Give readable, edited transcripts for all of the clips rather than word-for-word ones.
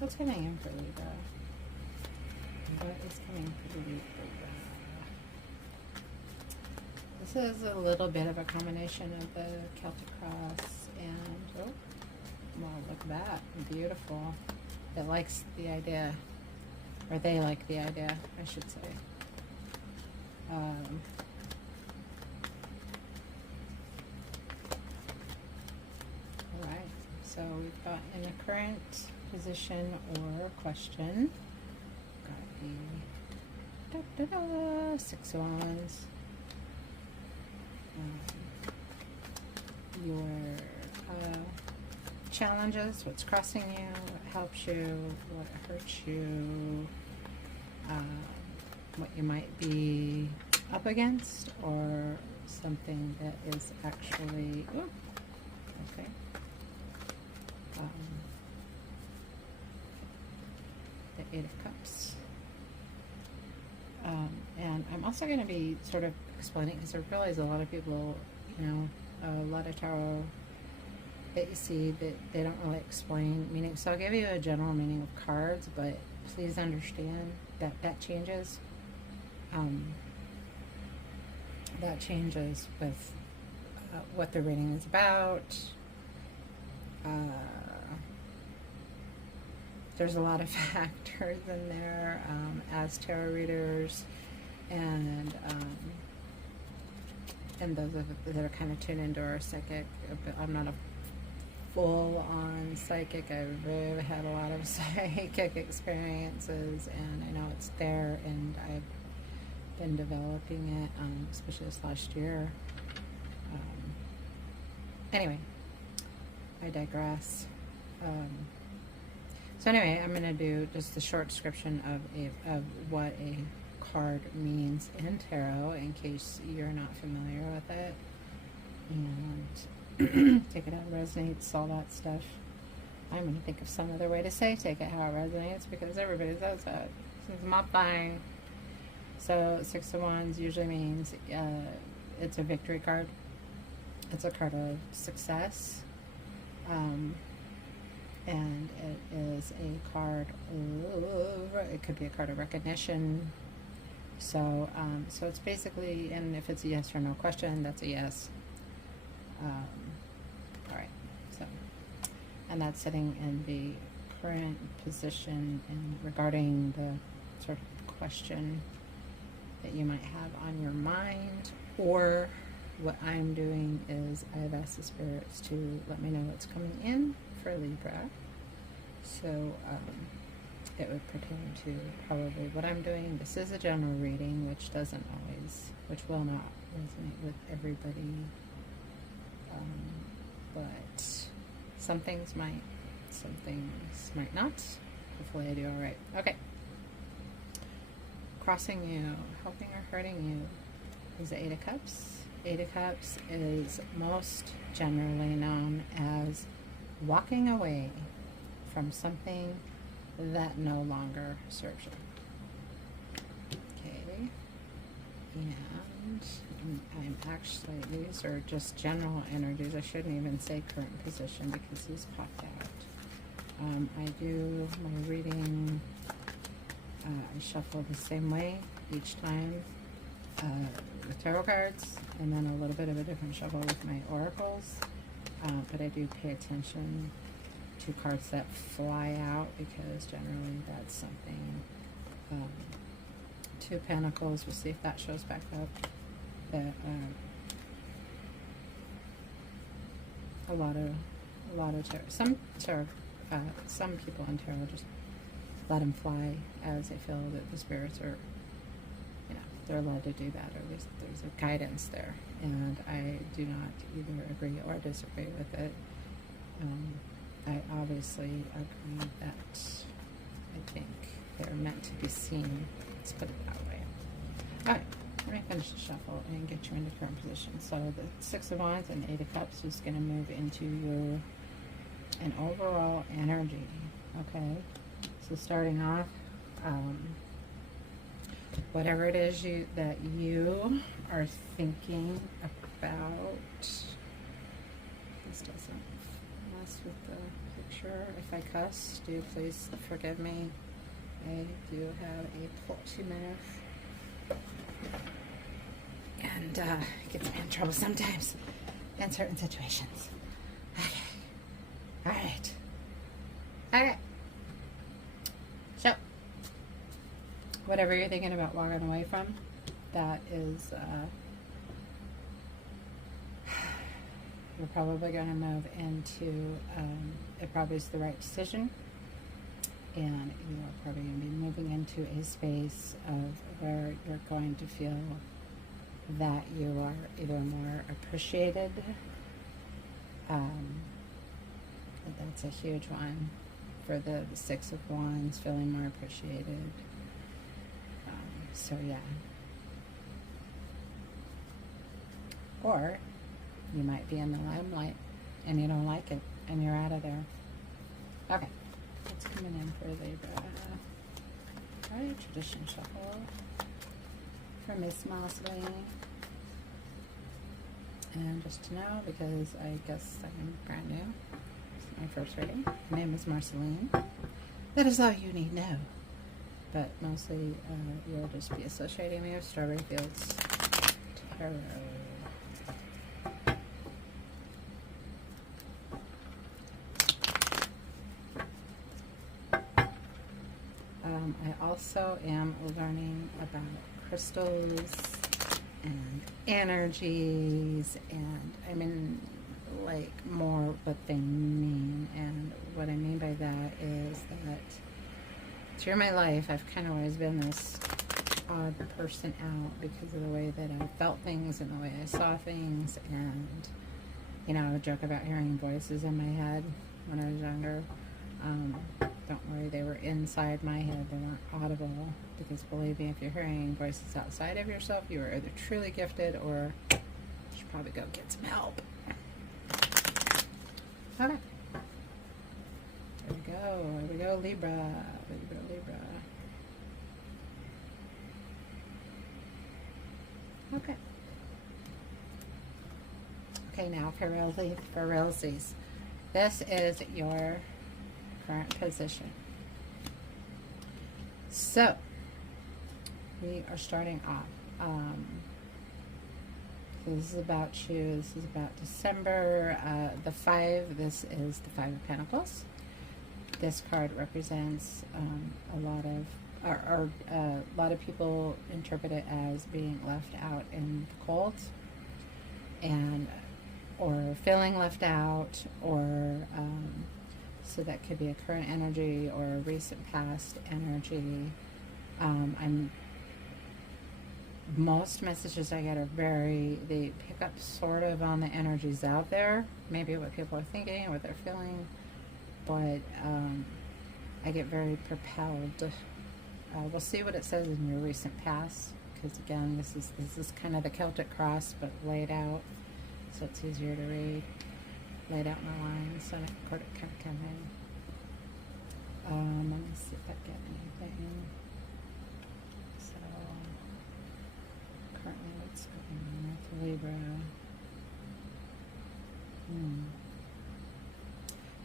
What's coming in for Libra? What is coming for Libra? This is a little bit of a combination of the Celtic cross and, oh, well, look at that. Beautiful. It likes the idea, or they like the idea, I should say. Alright, so we've got in a current position or question, got the 6 of Wands. Your challenges, what's crossing you, what helps you, what hurts you, what you might be up against, or something that is actually, oh, okay. The 8 of Cups. And I'm also going to be sort of explaining, because I realize a lot of people, you know, a lot of tarot that you see that they don't really explain meaning. So I'll give you a general meaning of cards, but please understand that that changes. That changes with what the reading is about. There's a lot of factors in there as tarot readers, and those that are kind of tuned into our psychic. I'm not a full-on psychic. I've had a lot of psychic experiences, and I know it's there, and I've been developing it, especially this last year. Anyway, I digress. So anyway, I'm going to do just the short description of what a card means in tarot, in case you're not familiar with it, and take it how it resonates, all that stuff. I'm going to think of some other way to say take it how it resonates, because everybody says that. This is my thing. So 6 of Wands usually means it's a victory card. It's a card of success. And it is a card of, it could be a card of recognition. So so it's basically, and if it's a yes or no question, that's a yes. All right, so, and that's sitting in the current position and regarding the sort of question that you might have on your mind. Or what I'm doing is I've asked the spirits to let me know what's coming in for Libra. So it would pertain to probably what I'm doing. This is a general reading, which doesn't always, which will not resonate with everybody. But some things might, some things might not. Hopefully I do all right. Okay. Crossing you, helping or hurting you, is the 8 of Cups. 8 of Cups is most generally known as walking away from something that no longer serves you. Okay. And I'm actually, these are just general energies. I shouldn't even say current position because these popped out. I do my reading, I shuffle the same way each time with tarot cards, and then a little bit of a different shuffle with my oracles. But I do pay attention to cards that fly out, because generally that's something. 2 Pentacles, we'll see if that shows back up. That a lot of tarot, some people in tarot just let them fly as they feel that the spirits are, you know, they're allowed to do that, or at least there's a guidance there. And I do not either agree or disagree with it. I obviously agree that I think they're meant to be seen. Let's put it that way. Alright, let me finish the shuffle and get you into current position. So the 6 of Wands and 8 of Cups is going to move into an overall energy. Okay, so starting off, whatever it is that you are thinking about, this doesn't mess with the Sure, if I cuss, do please forgive me. I do have a plus minus, and it gets me in trouble sometimes in certain situations. Okay. All right. Okay. So, whatever you're thinking about walking away from, that is, you're probably going to move into, it probably is the right decision. And you are probably going to be moving into a space of where you're going to feel that you are either more appreciated. That's a huge one for the Six of Wands, feeling more appreciated. So yeah. Or you might be in the limelight and you don't like it and you're out of there. Okay. What's coming in for Libra? Alright, tradition shuffle for Miss Mosley. And just to know, because I guess I'm brand new, it's my first reading. My name is Marceline. That is all you need to know. But mostly, you'll just be associating me with Strawberry Fields Tarot. I also am learning about crystals and energies, and I mean, like, more what they mean. And what I mean by that is that through my life, I've kind of always been this odd person out because of the way that I felt things and the way I saw things. And, you know, I would joke about hearing voices in my head when I was younger. Don't worry, they were inside my head. They weren't audible, because believe me, if you're hearing voices outside of yourself, you are either truly gifted or you should probably go get some help. Okay. There we go. There we go, Libra. Libra. Okay. Okay, now for realsies. This is your current position. So, we are starting off. This is about you. This is about December. This is the Five of Pentacles. This card represents a lot of people interpret it as being left out in the cold, and or feeling left out, or so that could be a current energy or a recent past energy. Most messages I get are they pick up sort of on the energies out there, maybe what people are thinking, what they're feeling, but I get very propelled. We'll see what it says in your recent past, because again, this is kind of the Celtic cross, but laid out, so it's easier to read. Laid out in the lines, so I can kind of come in. Let me see if I get anything. So, currently what's going on with Libra?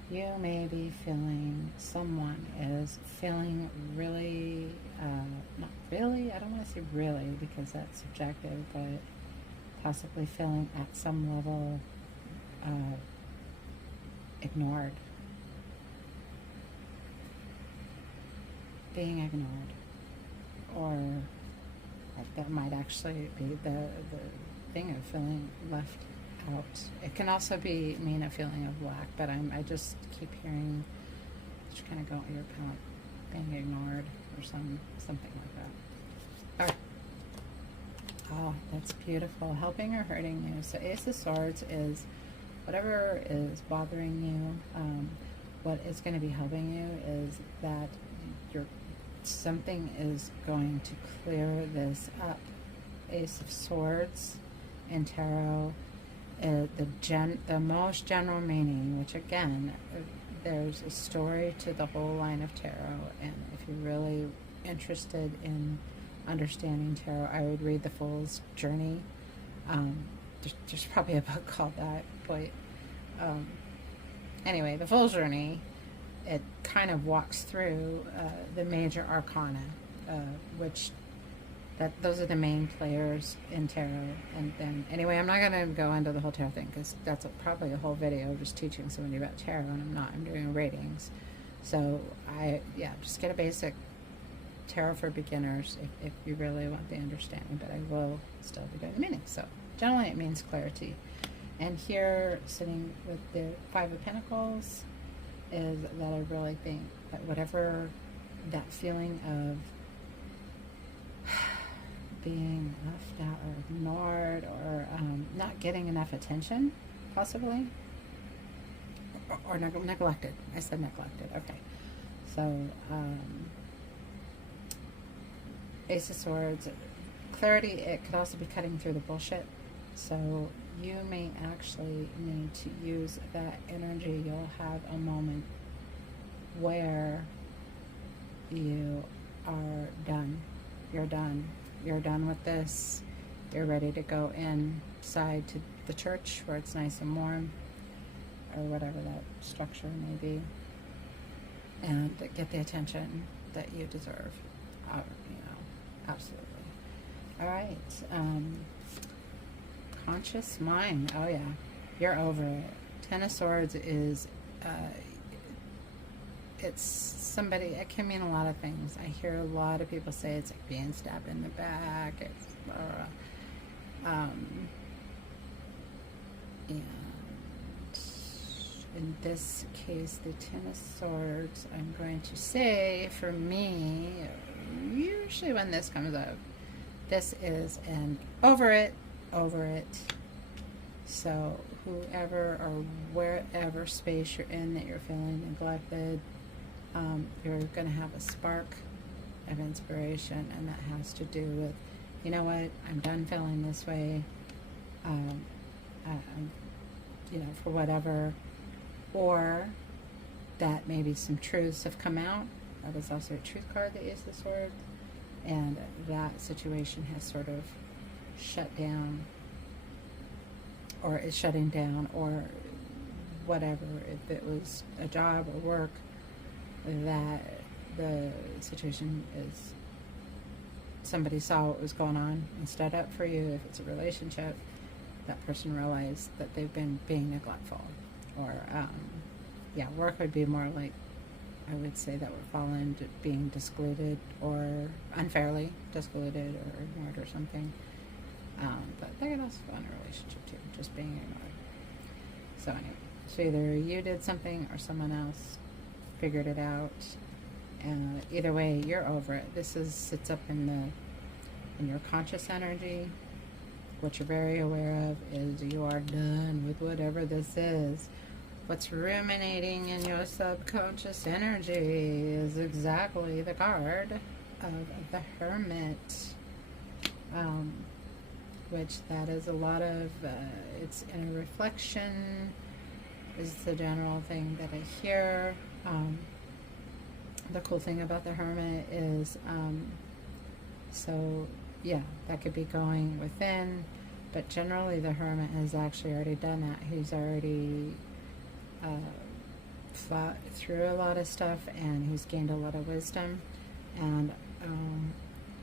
You may be feeling, someone is feeling really, not really, I don't want to say really because that's subjective, but possibly feeling at some level ignored. Being ignored. Or that might actually be the thing of feeling left out. It can also mean a feeling of lack, but I just keep hearing, just kind of go, you're kind of being ignored or something like that. All right. Oh, that's beautiful. Helping or hurting you. So Ace of Swords is whatever is bothering you. What is going to be helping you is that something is going to clear this up. Ace of Swords in tarot, the most general meaning, which again, there's a story to the whole line of tarot, and if you're really interested in understanding tarot, I would read The Fool's Journey. There's probably a book called that, but anyway, The Fool's Journey it kind of walks through the major arcana, which those are the main players in tarot. And then anyway, I'm not going to go into the whole tarot thing because that's probably a whole video just teaching somebody about tarot, and I'm not. I'm doing ratings. So just get a basic tarot for beginners if you really want the understanding, but I will still be doing the meaning. So generally it means clarity. And here, sitting with the Five of Pentacles, is that I really think that whatever that feeling of being left out or ignored or not getting enough attention, possibly, or neglected. I said neglected. Okay. So, Ace of Swords, clarity, it could also be cutting through the bullshit. So you may actually need to use that energy. You'll have a moment where you are done. You're done. You're done with this. You're ready to go inside to the church where it's nice and warm, or whatever that structure may be, and get the attention that you deserve. Absolutely. All right. Conscious mind. Oh yeah, you're over it. Ten of Swords is it's somebody. It can mean a lot of things. I hear a lot of people say it's like being stabbed in the back. It's and in this case, the Ten of Swords, I'm going to say, for me, usually when this comes up, this is an over it. So whoever or wherever space you're in that you're feeling neglected, you're going to have a spark of inspiration, and that has to do with, you know what, I'm done feeling this way, for whatever, or that maybe some truths have come out. That was also a truth card, the Ace of Swords, and that situation has sort of shut down, or is shutting down, or whatever. If it was a job or work, that the situation is somebody saw what was going on and stood up for you. If it's a relationship, that person realized that they've been being neglectful. Or work would be more like, I would say that would fall into being discluded or unfairly discluded or ignored or something. But that could also go in a relationship too, just being ignored. So anyway, so either you did something or someone else figured it out. Either way, you're over it. This sits up in your conscious energy. What you're very aware of is you are done with whatever this is. What's ruminating in your subconscious energy is exactly the card of the Hermit, which that is a lot of, it's inner reflection is the general thing that I hear. The cool thing about the Hermit is, that could be going within, but generally the Hermit has actually already done that. He's already fought through a lot of stuff, and he's gained a lot of wisdom. And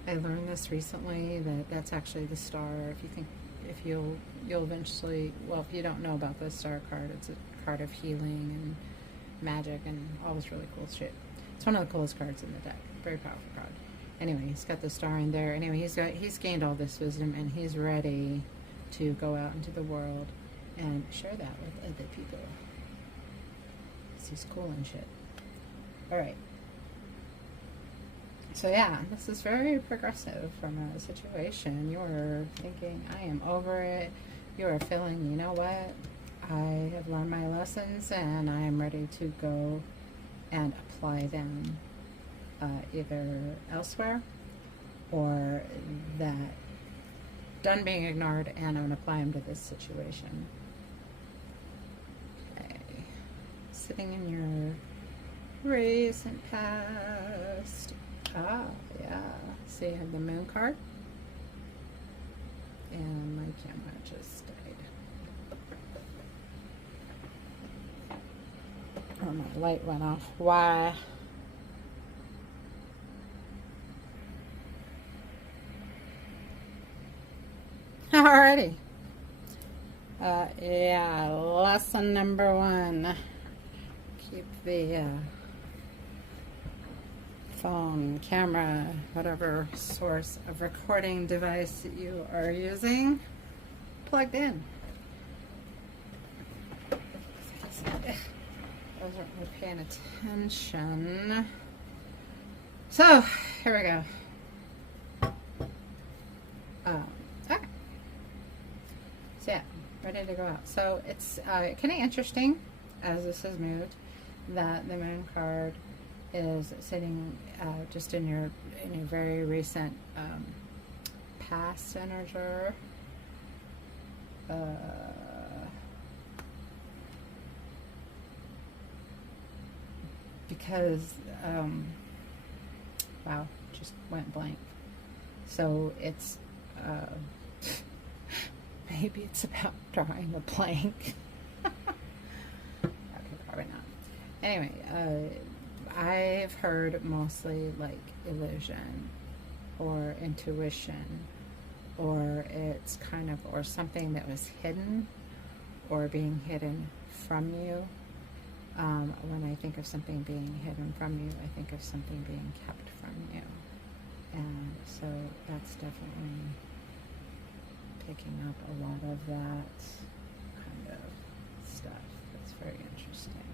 I learned this recently, that's actually the star. If you'll eventually, well, if you don't know about the star card, it's a card of healing and magic and all this really cool shit. It's one of the coolest cards in the deck. Very powerful card. Anyway, he's got the star in there. Anyway, he's gained all this wisdom, and he's ready to go out into the world and share that with other people. He's cool and shit. Alright. So yeah, this is very progressive from a situation. You're thinking, I am over it. You are feeling, you know what? I have learned my lessons, and I am ready to go and apply them either elsewhere, or that done being ignored, and I'm going to apply them to this situation. Okay. Sitting in your recent past. Ah, yeah. So you have the Moon card. And my camera just died. my light went off. Why? Alrighty. Yeah, lesson number 1. Keep the phone, camera, whatever source of recording device that you are using plugged in. I wasn't really paying attention. So, here we go. Okay. So yeah, ready to go out. So it's kind of interesting, as this is moved, that the Moon card is sitting just in your very recent past energy. Because wow, just went blank. So it's maybe it's about drawing a blank. Okay, probably not. Anyway, I've heard mostly like illusion or intuition, or it's kind of, or something that was hidden or being hidden from you. When I think of something being hidden from you, I think of something being kept from you. And so that's definitely picking up a lot of that kind of stuff. That's very interesting.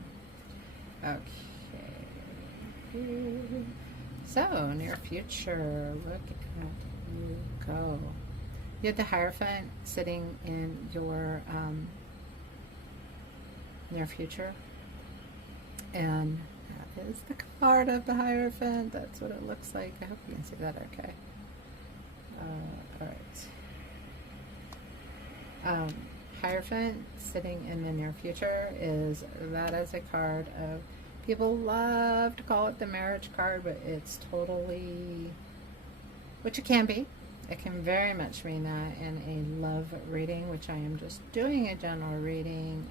Okay. So, near future, look at you go. You have the Hierophant sitting in your near future. And that is the card of the Hierophant. That's what it looks like. I hope you can see that okay. Alright. Hierophant sitting in the near future is a card of, people love to call it the marriage card, but it's totally, which it can be. It can very much mean that in a love reading, which I am just doing a general reading.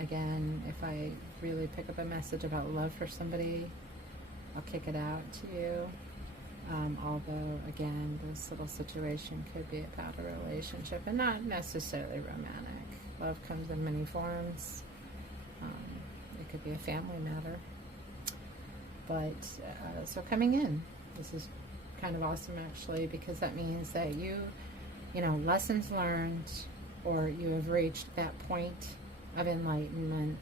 Again, if I really pick up a message about love for somebody, I'll kick it out to you. Although, again, this little situation could be about a relationship and not necessarily romantic. Love comes in many forms. It could be a family matter. But, so coming in, this is kind of awesome actually, because that means that you know, lessons learned, or you have reached that point of enlightenment.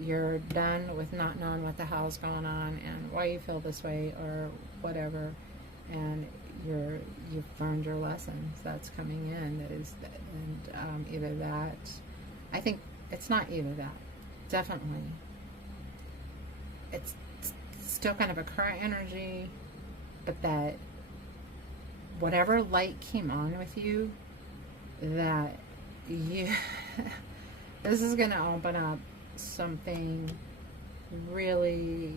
You're done with not knowing what the hell's going on and why you feel this way or whatever, and you've learned your lessons. That's coming in. And either that, I think it's not either that, definitely it's still kind of a current energy, but that whatever light came on with you, that you this is going to open up something really,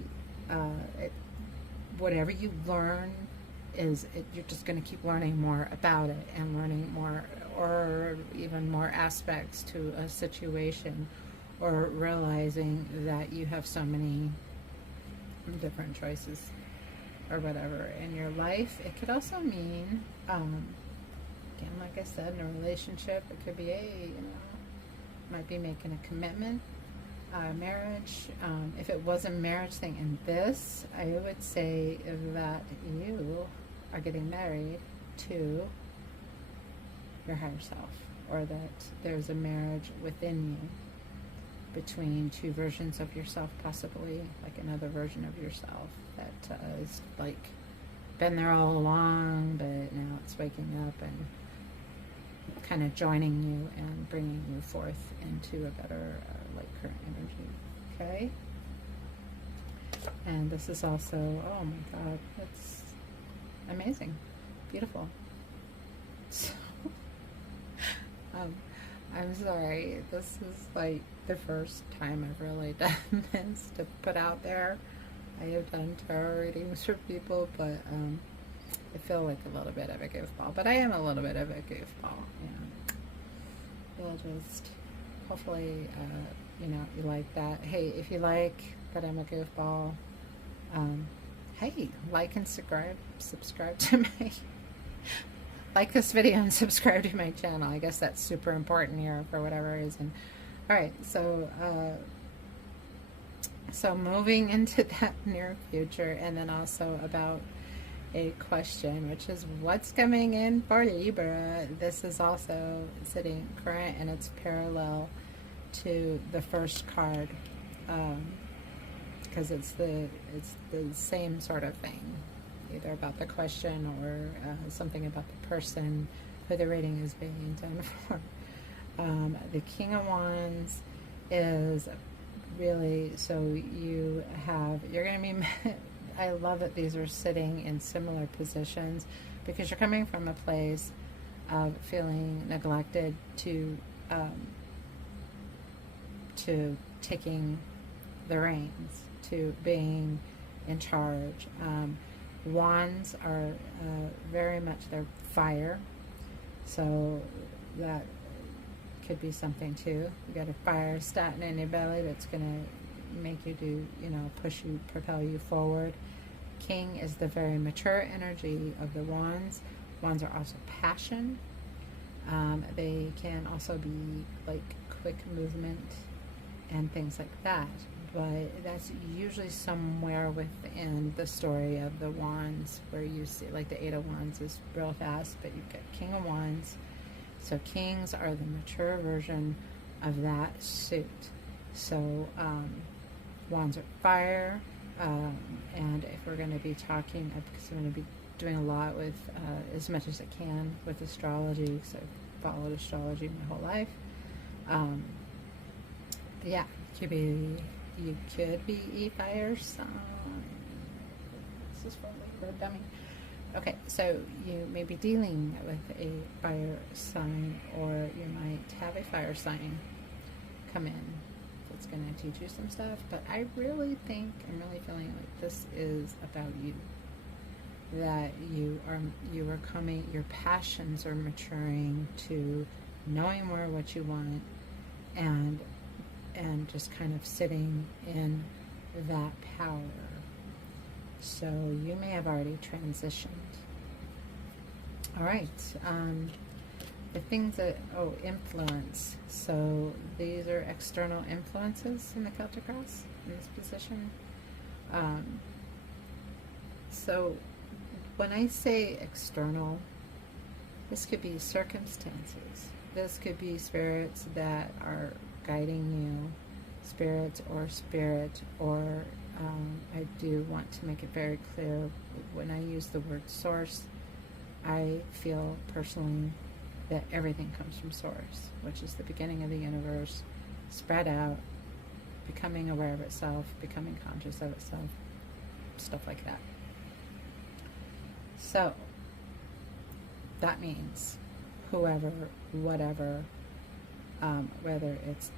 whatever you learn you're just going to keep learning more about it and learning more, or even more aspects to a situation, or realizing that you have so many different choices or whatever in your life. It could also mean, again, like I said, in a relationship, it could be might be making a commitment, marriage. If it was a marriage thing in this, I would say that you are getting married to your higher self, or that there's a marriage within you between two versions of yourself, possibly like another version of yourself that is like been there all along, but now it's waking up and kind of joining you and bringing you forth into a better like current energy. Okay, and this is also, oh my god, it's amazing, beautiful. So I'm sorry, this is like the first time I've really done this to put out there. I have done tarot readings for people, but I feel like a little bit of a goofball. But I am a little bit of a goofball. Yeah. We'll just hopefully you know, you like that. Hey, if you like that I'm a goofball, hey, like and subscribe to my, like this video and subscribe to my channel. I guess that's super important here for whatever reason. All right, so moving into that near future, and then also about a question, which is what's coming in for Libra. This is also sitting current, and it's parallel to the first card, because it's the same sort of thing, either about the question or something about the person who the reading is being done for. The King of Wands is really, so you're going to be, I love that these are sitting in similar positions, because you're coming from a place of feeling neglected to taking the reins, to being in charge. Wands are very much, they're fire, so that could be something too. You got a fire starting in your belly that's going to make you do, you know, push you, propel you forward. King is the very mature energy of the wands. Wands are also passion. They can also be like quick movement and things like that, but that's usually somewhere within the story of the wands, where you see like the Eight of Wands is real fast, but you've got King of Wands. So kings are the mature version of that suit. So wands are fire, and if we're going to be talking, because I'm going to be doing a lot with, as much as I can, with astrology, because I've followed astrology my whole life. Yeah, you could be a fire sign. This is for Libra dummy. Okay, so you may be dealing with a fire sign, or you might have a fire sign come in that's going to teach you some stuff. But I really think, I'm really feeling like this is about you. That you are coming, your passions are maturing to knowing more what you want, and just kind of sitting in that power. So you may have already transitioned. All right. The things that, influence. So these are external influences in the Celtic Cross in this position. So when I say external, this could be circumstances. This could be spirits that are guiding you, spirits, or I do want to make it very clear, when I use the word source, I feel personally that everything comes from source, which is the beginning of the universe, spread out, becoming aware of itself, becoming conscious of itself, stuff like that. So that means whoever, whatever, whether it's,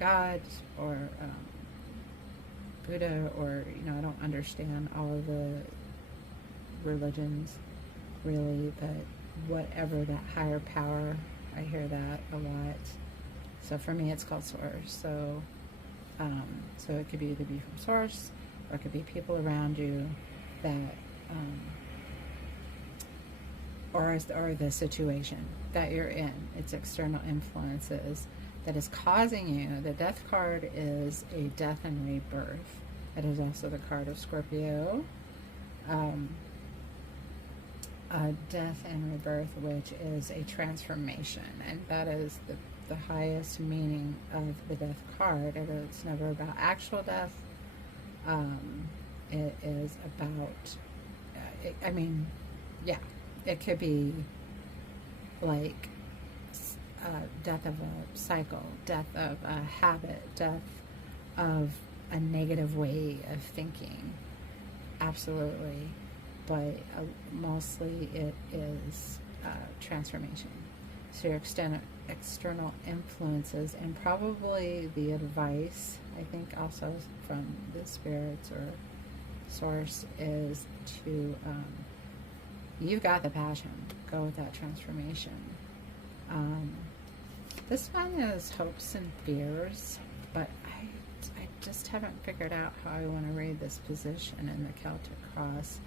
God or Buddha, or, I don't understand all of the religions really, but whatever that higher power, I hear that a lot. So for me, it's called source. So so it could be either be from source, or it could be people around you that or the situation that you're in. It's external influences that is causing you. The death card is a death and rebirth. It is also the card of Scorpio. Death and rebirth, which is a transformation, and that is the highest meaning of the death card. It's never about actual death. It is about, it could be like death of a cycle, death of a habit, death of a negative way of thinking. Absolutely. But mostly it is transformation. So your external influences, and probably the advice, I think also from the spirits or source, is to, you've got the passion, go with that transformation. This one is hopes and fears, but I just haven't figured out how I want to read this position in the Celtic Cross.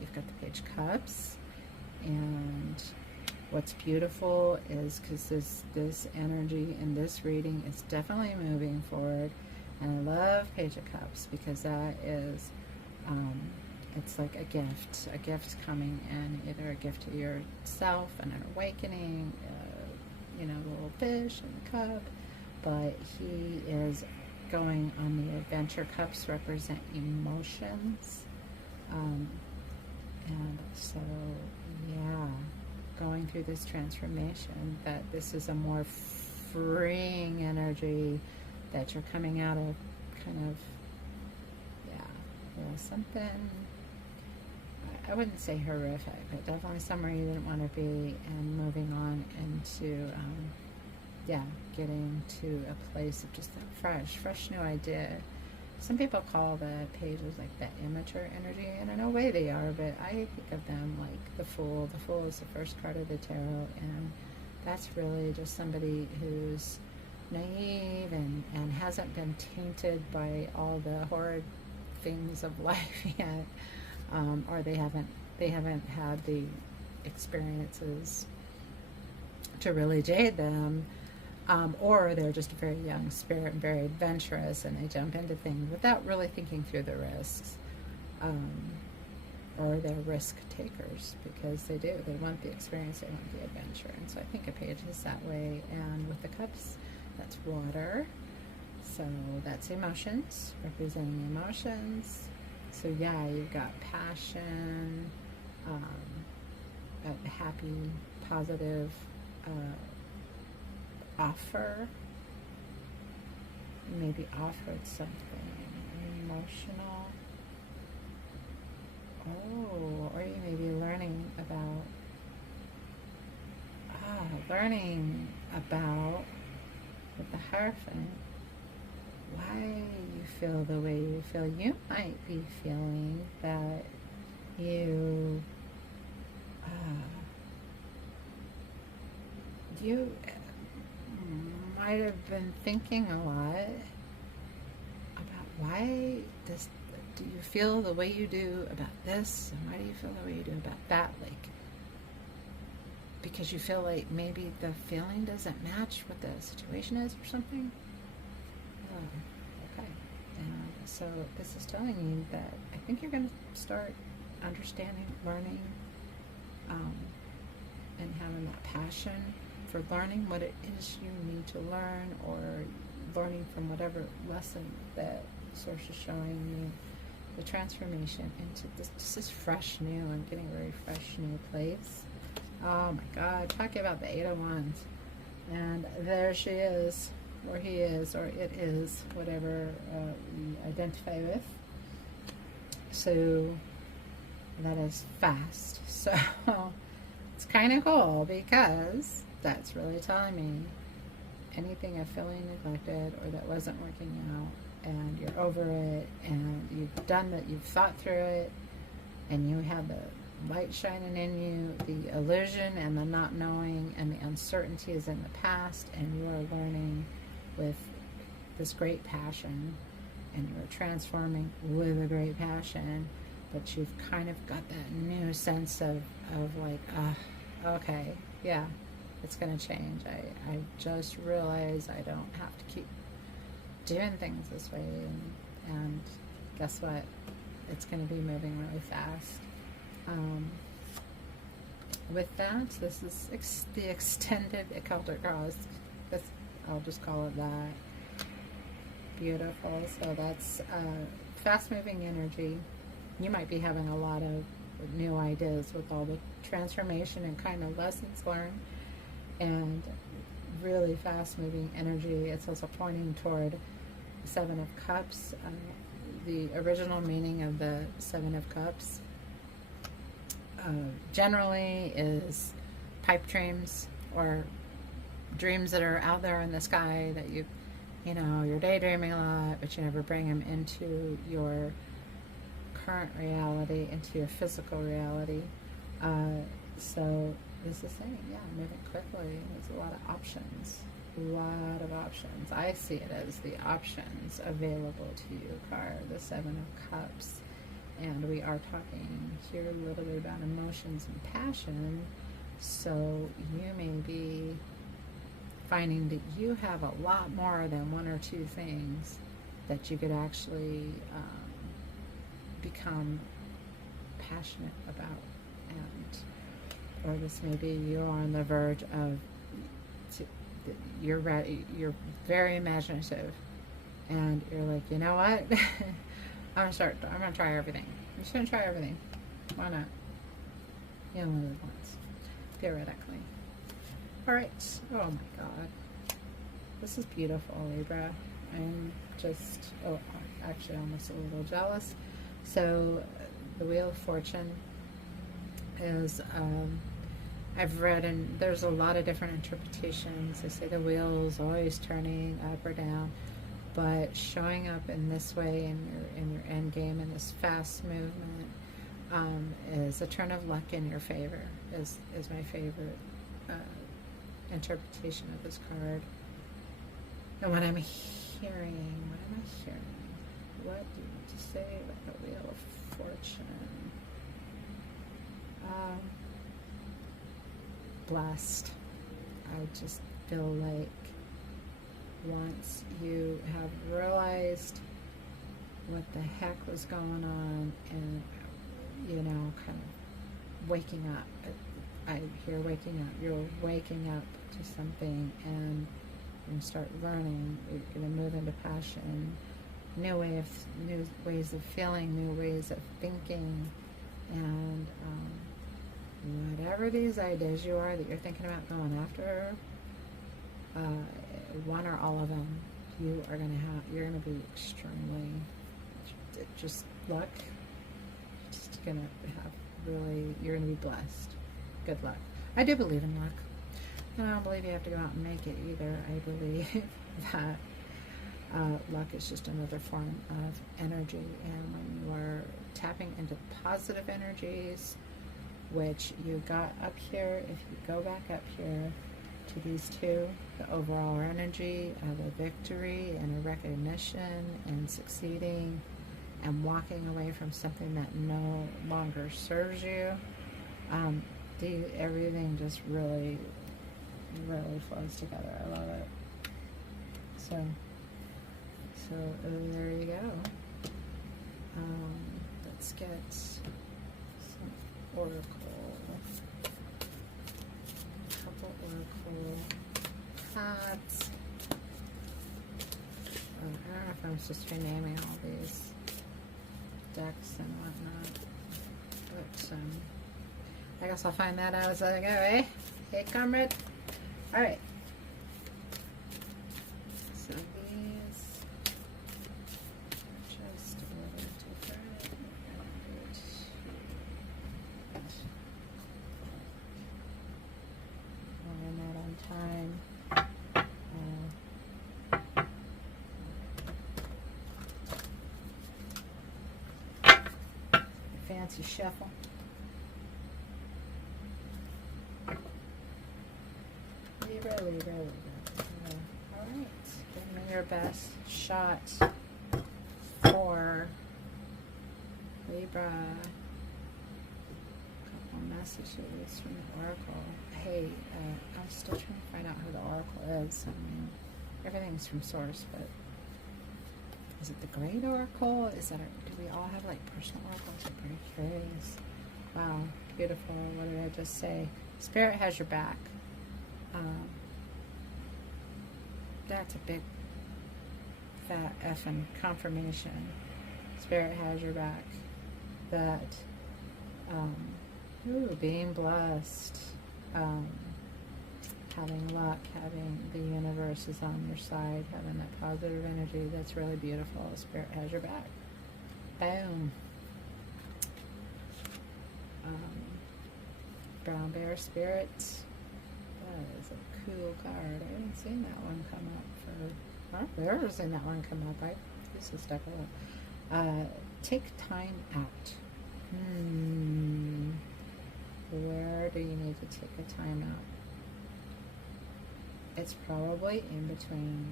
You've got the Page of Cups, and what's beautiful is because this energy in this reading is definitely moving forward, and I love Page of Cups because that is, it's like a gift coming in, either a gift to yourself and an awakening, you know, the little fish in the cup, but he is going on the adventure. Cups represent emotions, and so, yeah, going through this transformation, that this is a more freeing energy, that you're coming out of kind of, something, I wouldn't say horrific, but definitely somewhere you didn't want to be, and moving on into, getting to a place of just that fresh new idea. Some people call the pages like that immature energy, and in a way they are, but I think of them like the Fool. The Fool is the first card of the tarot, and that's really just somebody who's naive and hasn't been tainted by all the horrid things of life yet, or they haven't had the experiences to really jade them, or they're just a very young spirit and very adventurous, and they jump into things without really thinking through the risks, or they're risk takers because they want the experience, they want the adventure. And so I think a page is that way. And with the cups, that's water, so that's emotions, representing emotions. So yeah, you've got passion, a happy, positive offer, maybe offered something emotional. Oh, or you may be learning about with the Hierophant, why you feel the way you feel. You might be feeling that you might have been thinking a lot about why do you feel the way you do about this, and why do you feel the way you do about that, like because you feel like maybe the feeling doesn't match what the situation is or something. Okay. And so this is telling you that I think you're going to start understanding, learning, and having that passion for learning what it is you need to learn, or learning from whatever lesson that Source is showing you. The transformation into this is fresh, new. I'm getting a very fresh, new place. Oh my God, talking about the Eight of Wands. And there she is, or he is, or it is, whatever we identify with. So that is fast. So it's kind of cool, because that's really telling me anything of feeling neglected or that wasn't working out, and you're over it, and you've done that, you've thought through it, and you have the light shining in you, the illusion and the not knowing and the uncertainty is in the past, and you are learning with this great passion, and you're transforming with a great passion, but you've kind of got that new sense of like, okay, yeah, it's going to change. I just realized I don't have to keep doing things this way, and guess what? It's going to be moving really fast. With that, this is the extended Celtic Cross. I'll just call it that. Beautiful. So that's fast-moving energy. You might be having a lot of new ideas with all the transformation and kind of lessons learned, and really fast-moving energy. It's also pointing toward the Seven of Cups. The original meaning of the Seven of Cups generally is pipe dreams, or dreams that are out there in the sky that you're daydreaming a lot, but you never bring them into your current reality, into your physical reality. So this is saying, yeah, moving quickly. There's a lot of options. lot of options. I see it as the options available to you card, the Seven of Cups. And we are talking here a little bit about emotions and passion. So you may be finding that you have a lot more than one or two things that you could actually become passionate about. And or this may be you're on the verge of you're ready, you're very imaginative, and you're like, you know what? I'm gonna try everything. I'm just gonna try everything. Why not? You only live once, theoretically. Alright. Oh my god. This is beautiful, Libra. I'm just, actually almost a little jealous. So, the Wheel of Fortune is, I've read, and there's a lot of different interpretations. They say the wheel is always turning up or down, but showing up in this way in your end game, in this fast movement, is a turn of luck in your favor. Is my favorite interpretation of this card. And what am I hearing? What do you want to say about the Wheel of Fortune? Blessed. I just feel like once you have realized what the heck was going on, and you know, kind of waking up. I hear waking up. You're waking up to something, and you start learning. You're going to move into passion, new ways of feeling, new ways of thinking, and whatever these ideas you are that you're thinking about going after, one or all of them, you're going to be extremely, just luck. Just going to have really, you're going to be blessed. Good luck. I do believe in luck. And I don't believe you have to go out and make it either. I believe that luck is just another form of energy, and when you are tapping into positive energies, which you got up here, if you go back up here to these two, the overall energy of a victory and a recognition and succeeding and walking away from something that no longer serves you, everything just really, really flows together. I love it. So there you go. Let's get some oracle. A couple oracle cards. I don't know if I'm supposed to be naming all these decks and whatnot, but I guess I'll find that out as I go, eh? Hey, comrade. All right. So these are just a little different. We're not on time. Fancy shuffle. Libra. Alright, give me your best shot for Libra. A couple messages from the Oracle. Hey, I'm still trying to find out who the Oracle is. I mean, everything's from Source, but is it the Great Oracle? Do we all have like personal oracles? I'm very curious. Wow, beautiful. What did I just say? Spirit has your back. That's a big fat effing confirmation. Spirit has your back. That being blessed, having luck, having the universe is on your side, having that positive energy, that's really beautiful. Spirit has your back. Boom. Brown Bear Spirit. That is a cool card. I haven't seen that one come up for... I've never seen that one come up. I used to stuck a lot. Take time out. Where do you need to take a time out? it's probably in between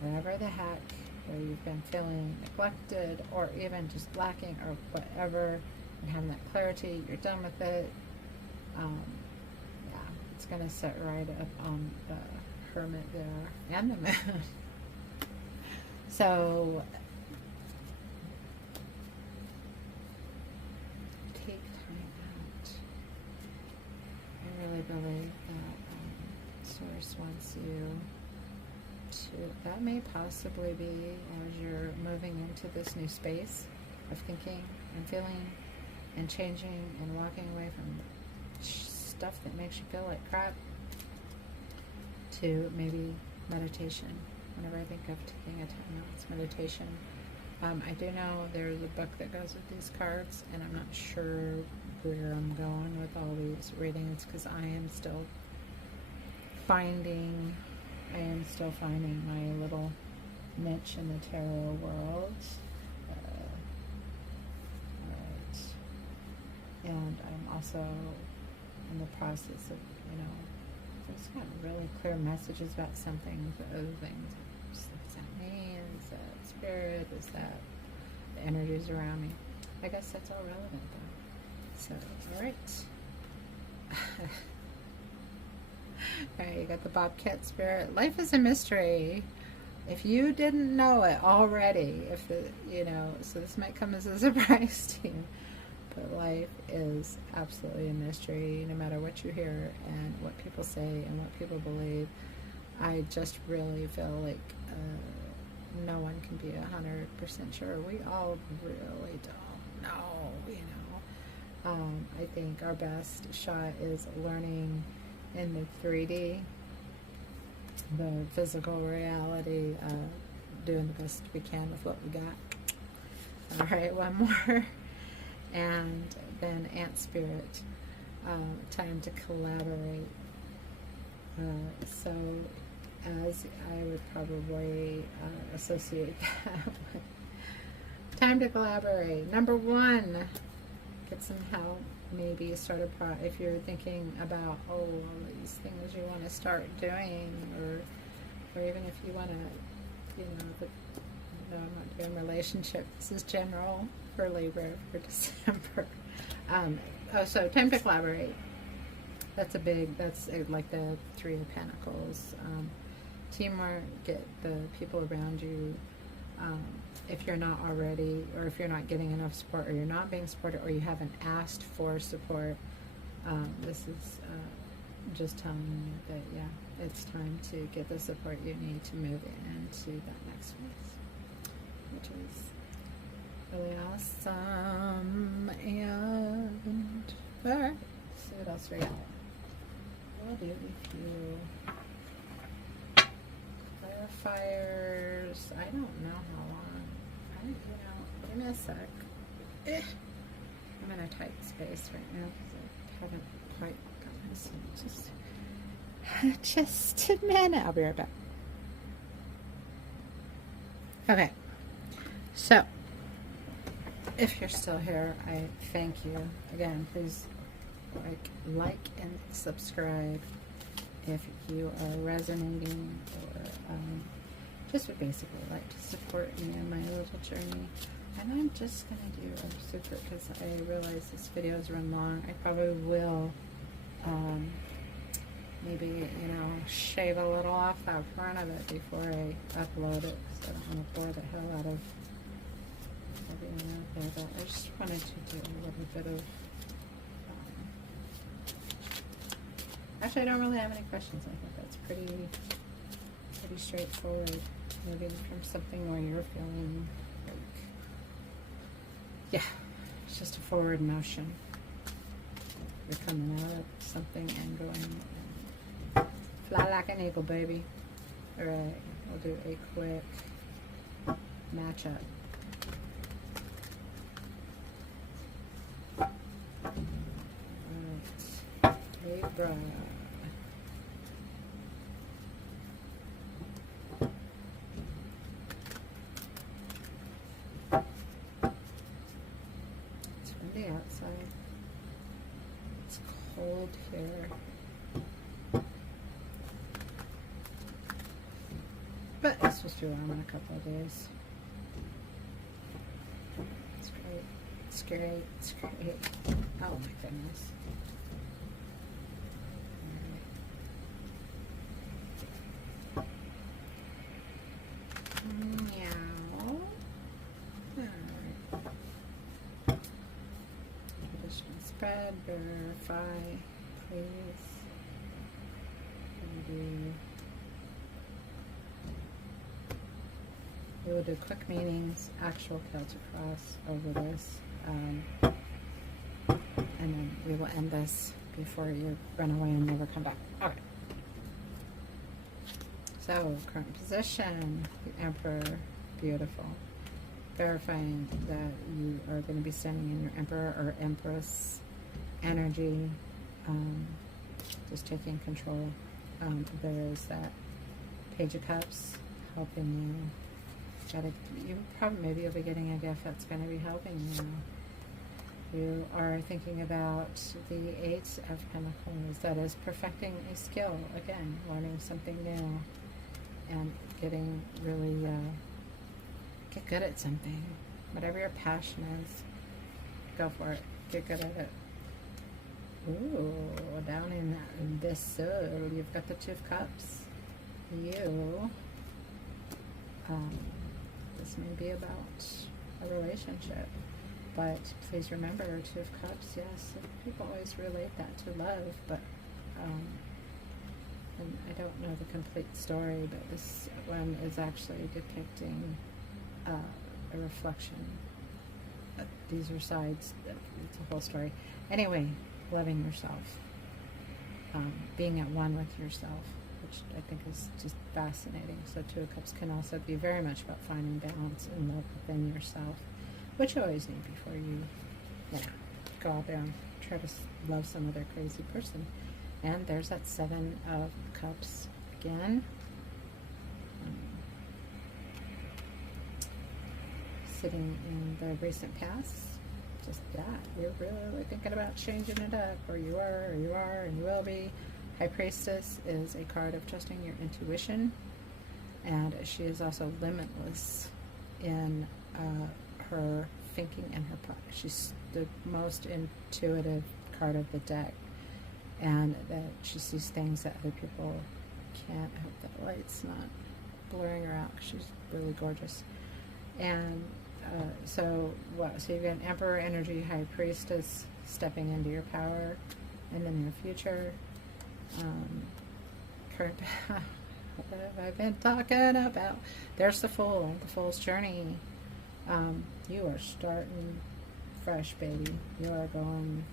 whatever the heck, where you've been feeling neglected or even just lacking or whatever, and having that clarity, you're done with it. Yeah, it's going to sit right up on the Hermit there and the Moon. So take time out. I really believe that Source wants you to, that may possibly be as you're moving into this new space of thinking and feeling and changing and walking away from stuff that makes you feel like crap, to maybe meditation. Whenever I think of taking a time out, it's meditation. I do know there's a book that goes with these cards, and I'm not sure where I'm going with all these readings, because I am still finding my little niche in the tarot world. Alright. And I'm also in the process of, there's not really clear messages about something, but other things. What's that mean? Is that spirit? Is that the energies around me? I guess that's all relevant though. So, alright. Alright, you got the Bobcat spirit. Life is a mystery. If you didn't know it already, so this might come as a surprise to you, but life is absolutely a mystery, no matter what you hear and what people say and what people believe. I just really feel like no one can be 100% sure. We all really don't know, I think our best shot is learning in the 3D, the physical reality, doing the best we can with what we got. All right, one more. And then Ant Spirit, time to collaborate. So as I would probably associate that with time to collaborate. Number one, get some help. Maybe start if you're thinking about all these things you want to start doing, or even if you want to, I'm not doing relationship. This is general for Libra for December. So time to collaborate. That's like the Three of Pentacles. Teamwork, get the people around you. If you're not already, or if you're not getting enough support, or you're not being supported, or you haven't asked for support, this is just telling you that, yeah, it's time to get the support you need to move into that next phase, which is really awesome. And alright, see what else we got. We'll do a few clarifiers. I don't know how long. Give me a sec. I'm in a tight space right now because I haven't quite gotten this. Just a minute. I'll be right back. Okay. So, if you're still here, I thank you. Again, please like and subscribe if you are resonating, or just would basically like to support me in my little journey. And I'm just going to do a super, because I realize this video is run long. I probably will maybe, shave a little off that front of it before I upload it, because I don't want to bore the hell out of everything out there. But I just wanted to do a little bit of actually, I don't really have any questions. I think that's pretty straightforward. Moving from something where you're feeling like, yeah, it's just a forward motion. You're coming out of something and going, fly like an eagle, baby. Alright, we'll do a quick matchup. Alright, Libra. Outside. It's cold here. supposed to be warm in a couple of days. It's great. It's great. It's great. Oh my goodness. Meow. Alright. Condition spread, verify, please. We will do quick meetings, actual Celtic cross over this, and then we will end this before you run away and never come back. Okay. So, current position, the Emperor, beautiful. Verifying that you are going to be standing in your Emperor or Empress energy, just taking control. There's that Page of Cups helping you. Maybe you'll be getting a gift that's going to be helping you. You are thinking about the Eight of Pentacles. That is perfecting a skill. Again, learning something new and getting really get good at something. Whatever your passion is, go for it. Get good at it. Ooh, down in this soul, you've got the Two of Cups. This may be about a relationship, but please remember, Two of Cups, yes, people always relate that to love, but and I don't know the complete story, but this one is actually depicting a reflection. These are sides, it's a whole story. Anyway, loving yourself, being at one with yourself, which I think is just fascinating. So Two of Cups can also be very much about finding balance and love within yourself, which you always need before you go out there and try to love some other crazy person. And there's that Seven of Cups again. Sitting in the recent past. Just that. You're really thinking about changing it up, or you are, and you will be. High Priestess is a card of trusting your intuition, and she is also limitless in her thinking and her product. She's the most intuitive card of the deck, and that she sees things that other people can't. I hope that light's not blurring her out, 'cause she's really gorgeous. And so you've got an Emperor energy, High Priestess, stepping into your power in the near future. Current, what have I been talking about? There's the Fool, the Fool's journey. You are starting fresh, baby. You are going,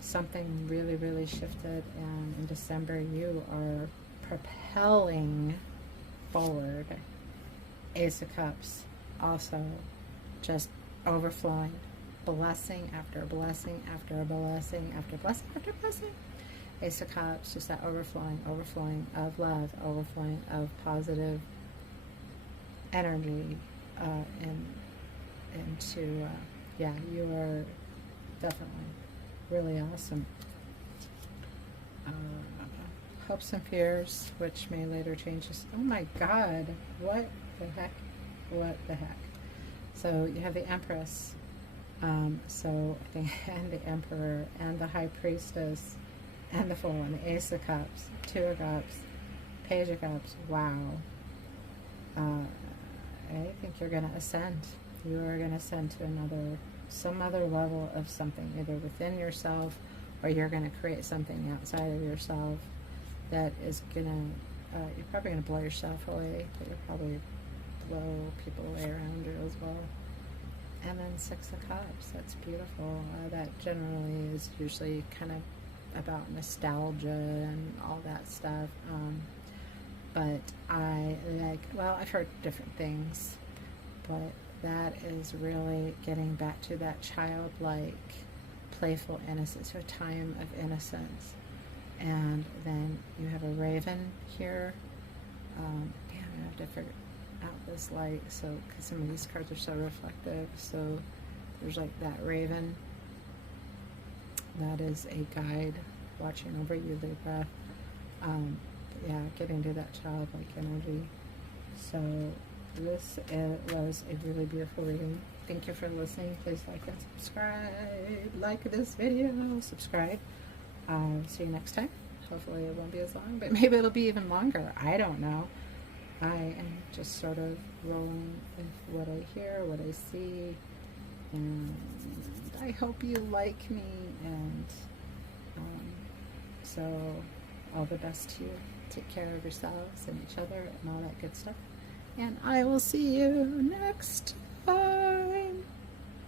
something really shifted, and in December you are propelling forward. Ace of Cups, also just overflowing, blessing after blessing after blessing after blessing after blessing. Ace of Cups, just that overflowing of love, overflowing of positive energy, you are definitely really awesome. Hopes and fears, which may later change. Oh my God, what the heck? What the heck? So you have the Empress, and the Emperor, and the High Priestess, and the Fool, and the Ace of Cups, Two of Cups, Page of Cups. Wow. I think you're going to ascend. You are going to ascend to some other level of something, either within yourself, or you're going to create something outside of yourself that is going to, you're probably going to blow yourself away, but you'll probably blow people away around you as well. And then Six of Cups, that's beautiful. That generally is usually kind of about nostalgia and all that stuff. But I've heard different things, but that is really getting back to that childlike, playful innocence, to a time of innocence. And then you have a raven here. I have to figure out this light, so because some of these cards are so reflective. So there's like that raven. That is a guide watching over you, Libra. yeah, get into that childlike energy. So this was a really beautiful reading. Thank you for listening. Please like and subscribe. Like this video, subscribe. See you next time. Hopefully it won't be as long, but maybe it'll be even longer. I don't know. I am just sort of rolling with what I hear, what I see, and I hope you like me, and so all the best to you. Take care of yourselves and each other and all that good stuff. And I will see you next